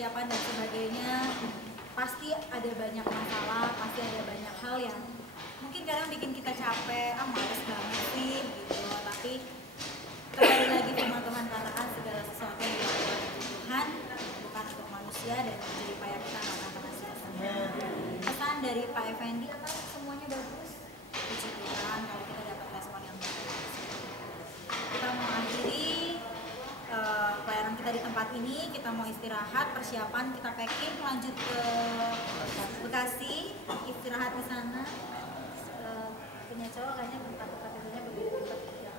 persiapan dan sebagainya. Pasti ada banyak masalah, pasti ada banyak hal yang mungkin kadang bikin kita capek, males banget sih gitu. Tapi kembali lagi firman Tuhan katakan segala sesuatu yang dilakukan untuk Tuhan bukan untuk manusia, dan jadi payah kita nggak akan pernah sia-sia. Pesan dari Pak Effendi atau semuanya bagus, puji Tuhan kalau kita dapat respon yang bagus. Kita mau akhiri pelayanan kita di tempat ini, kita mau istirahat, persiapan, kita packing, lanjut ke Bekasi, istirahat di sana. Punya cowok kayaknya tempat-tempat tidurnya berbeda-beda.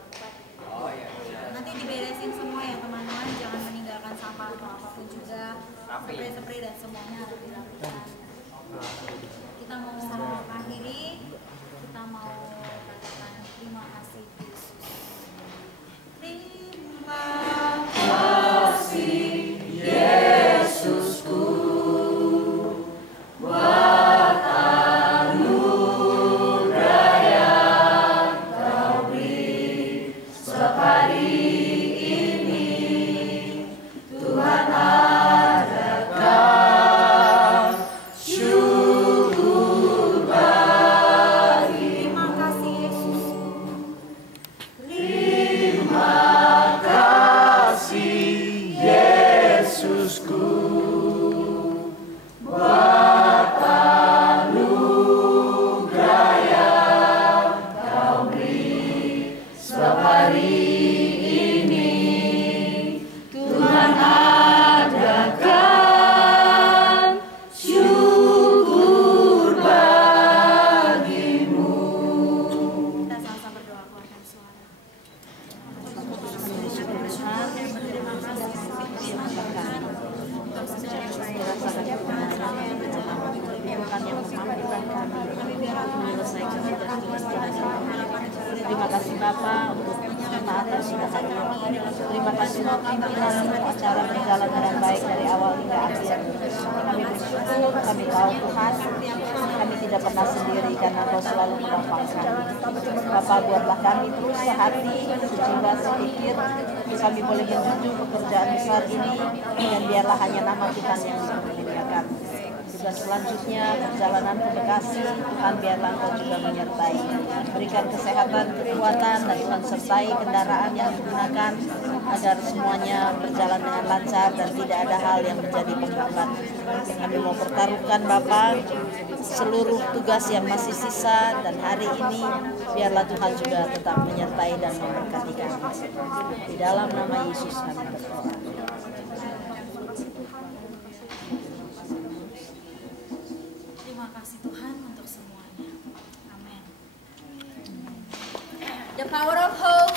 Oh, iya. Nanti diberesin semua ya teman-teman, jangan meninggalkan sampah atau apapun juga. Spray-spray dan semuanya harus dirapikan. Kita mau akhiri, kita mau katakan terima kasih Yesus. Terima kasih Yesusku buat anugerah yang Kau beri separi ini. Tuhan adakan syukur bagi. Terima kasih Yesus. Terima kasih Yesusku buat anugerah yang Kau beri separi ini. Tuhan adakan syukur bagimu. Kita sama-sama berdoa, keluarkan suara. Terima kasih Tuhan untuk segala Terima kasih Bapak untuk ketaatan kami. Terima kasih untuk pimpinan acara berjalan dengan baik dari awal hingga akhir. Kami bersyukur, kami tahu Tuhan, kami tidak pernah sendiri karena Kau selalu menopang kami. Bapak, buatlah kami terus sehati, sejiwa, sepikir, kami boleh menjunjung pekerjaan besar ini, dan biarlah hanya nama Tuhan yang dipermuliakan. Juga selanjutnya perjalanan ke Bekasi, Tuhan biarlah Engkau juga menyertai. Berikan kesehatan, kekuatan, dan Tuhan sertai kendaraan yang digunakan agar semuanya berjalan dengan lancar dan tidak ada hal yang menjadi penghambat. Kami mau pertaruhkan Bapak seluruh tugas yang masih sisa, dan hari ini biarlah Tuhan juga tetap menyertai dan memberkati kami. Di dalam nama Yesus kami berdoa. Terima kasih Tuhan untuk semuanya. Amin. The power of hope.